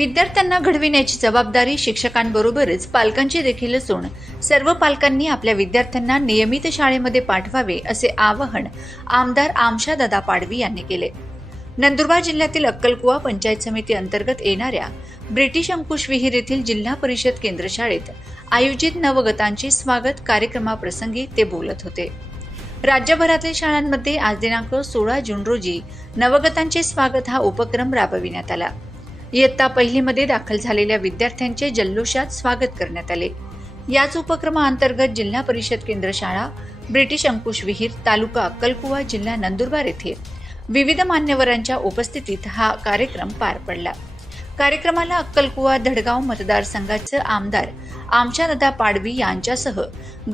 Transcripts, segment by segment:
विद्यार्थ्यांना घडविण्याची जबाबदारी शिक्षकांबरोबरच पालकांची देखील असून सर्व पालकांनी आपल्या विद्यार्थ्यांना नियमित शाळेमध्ये पाठवावे असे आवाहन आमदार आमशा दादा पाडवी यांनी केले नंदुरबार जिल्ह्यातील अक्कलकुवा पंचायत समिती अंतर्गत येणाऱ्या ब्रिटिश अंकुश विहीर येथील जिल्हा परिषद केंद्रशाळेत आयोजित नवगतांचे स्वागत कार्यक्रमाप्रसंगी ते बोलत होते राज्यभरातील शाळांमध्ये आज दिनांक सोळा जून रोजी नवगतांचे स्वागत हा उपक्रम राबविण्यात आला इयत्ता पहिलीमध्ये दाखल झालेल्या विद्यार्थ्यांचे जल्लोषात स्वागत करण्यात आले याच उपक्रमाअंतर्गत जिल्हा परिषद केंद्र शाळा ब्रिटिश अंकुश विहीर तालुका अक्कलकुवा जिल्हा नंदुरबार येथे विविध मान्यवरांच्या उपस्थितीत हा कार्यक्रम पार पडला कार्यक्रमाला अक्कलकुवा धडगाव मतदारसंघाचे आमदार आमच्या नदा पाडवी यांच्यासह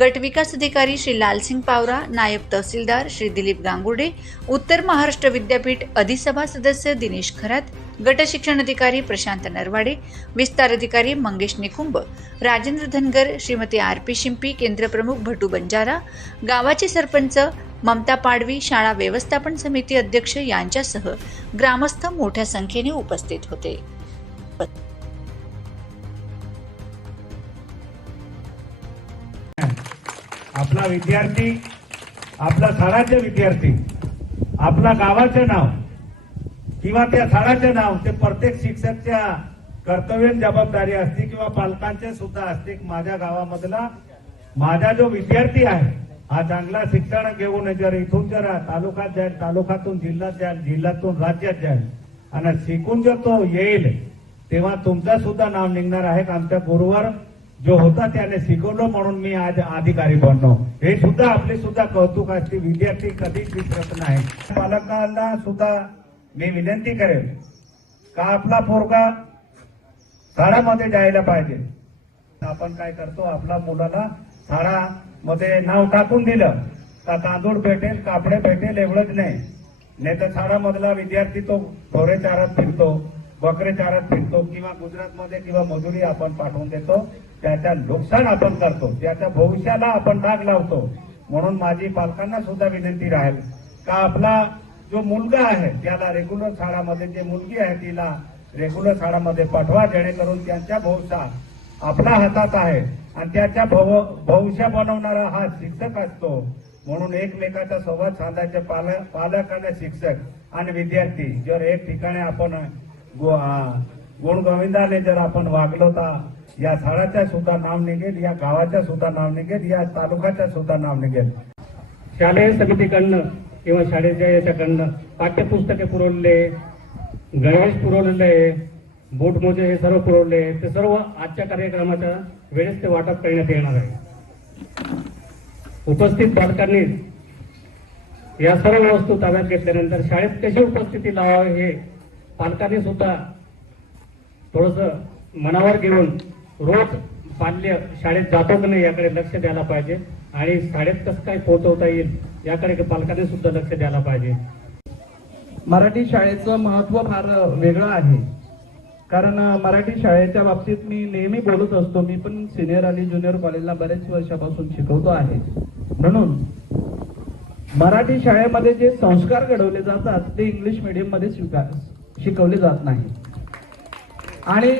गटविकास अधिकारी श्री लालसिंग पावरा नायब तहसीलदार श्री दिलीप गांगुडे उत्तर महाराष्ट्र विद्यापीठ अधिसभा सदस्य दिनेश खरात गट शिक्षण अधिकारी प्रशांत नरवाडे विस्तार अधिकारी मंगेश निकुंभ राजेंद्र धनगर श्रीमती आर पी शिंपी केंद्रप्रमुख भटू बंजारा गावाचे सरपंच ममता पाडवी शाळा व्यवस्थापन समिती अध्यक्ष यांच्यासह ग्रामस्थ मोठ्या संख्येने उपस्थित होते आपला विद्यार्थी आपला शाळाचे विद्यार्थी आपला गावाचे नाव किंवा त्या शाळाचे नाव ते प्रत्येक शिक्षकच्या कर्तव्य जबाबदारी असते किंवा पालकांचे सुद्धा असते माझ्या गावामधला माझा जो विद्यार्थी आहे हा चांगला शिक्षण घेऊन जर इथून जर तालुक्यात जाईल तालुक्यातून जिल्ह्यात जाईल जिल्ह्यातून राज्यात जाईल आणि शिकून जर तो येईल तेव्हा तुमचा सुद्धा नाव निघणार आहे आमच्या गुरुवर जो होता त्याने शिकवलं म्हणून मी आज अधिकारी बनलो हे सुद्धा आपले सुद्धा कौतुक असते विद्यार्थी कधीच विसरत नाही पालकांना सुद्धा मी विनंती करेल का आपला पोरगा शाळामध्ये जायला पाहिजे आपण काय करतो आपल्या मुलाला शाळामध्ये नाव टाकून दिलं का तांदूळ भेटेल कापडे भेटेल एवढंच नाही नाही तर शाळामधला विद्यार्थी तो थोडे चारात फिरतो बकरे चारत फिरतो किंवा गुजरातमध्ये किंवा मजुरी आपण पाठवून देतो त्याच्या नुकसान आपण करतो त्याच्या भविष्याला आपण राग लावतो म्हणून माझी पालकांना सुद्धा विनंती राहील का आपला जो मुलगा आहे त्याला रेग्युलर शाळामध्ये जे मुलगी आहे तिला रेग्युलर शाळामध्ये पाठवा जेणेकरून त्यांच्या भविष्या आपल्या हातात आहे आणि त्याच्या भविष्य बनवणारा हा शिक्षक असतो म्हणून एकमेकाचा संवाद साधायचे पालक पालक आणि शिक्षक आणि विद्यार्थी जर एक ठिकाणी आपण गुणगोविंदाने जर आपण वागलो तर या शाळाच्या सुद्धा नाव निघेल या गावाच्या सुद्धा नाव निघेल या तालुक्याच्या सुद्धा नाव निघेल शालेय समितीकडनं किंवा शाळेच्या याच्याकडनं पाठ्यपुस्तके पुरवले गणेश पुरवलेले बोटमोजे हे सर्व पुरवले ते सर्व आजच्या कार्यक्रमाच्या वेळेस ते वाटप करण्यात येणार आहे उपस्थित पालकांनी या सर्व वस्तू ताब्यात घेतल्यानंतर शाळेत कशी उपस्थिती लावावी हे पालकांनी सुद्धा थोडस मनावर घेऊन रोज पाल्य शाळेत जातो की नाही याकडे लक्ष द्यायला पाहिजे आणि शाळेत कसं काय पोहोचवता येईल याकडे पालकांनी सुद्धा लक्ष द्यायला पाहिजे मराठी शाळेचं महत्व फार वेगळं आहे कारण मराठी शाळेच्या बाबतीत मी नेहमी बोलत असतो मी पण सिनियर आणि ज्युनियर कॉलेजला बरेच वर्षापासून शिकवतो आहे म्हणून मराठी शाळेमध्ये जे संस्कार घडवले जातात ते इंग्लिश मध्ये स्वीकार शिकवली जात नाही आणि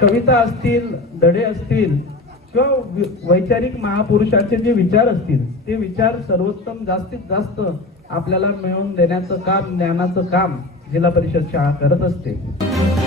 कविता असतील धडे असतील किंवा वैचारिक महापुरुषाचे जे विचार असतील ते विचार सर्वोत्तम जास्तीत जास्त आपल्याला मिळवून देण्याचं काम ज्ञानाचं काम जिल्हा परिषद शाळा करत असते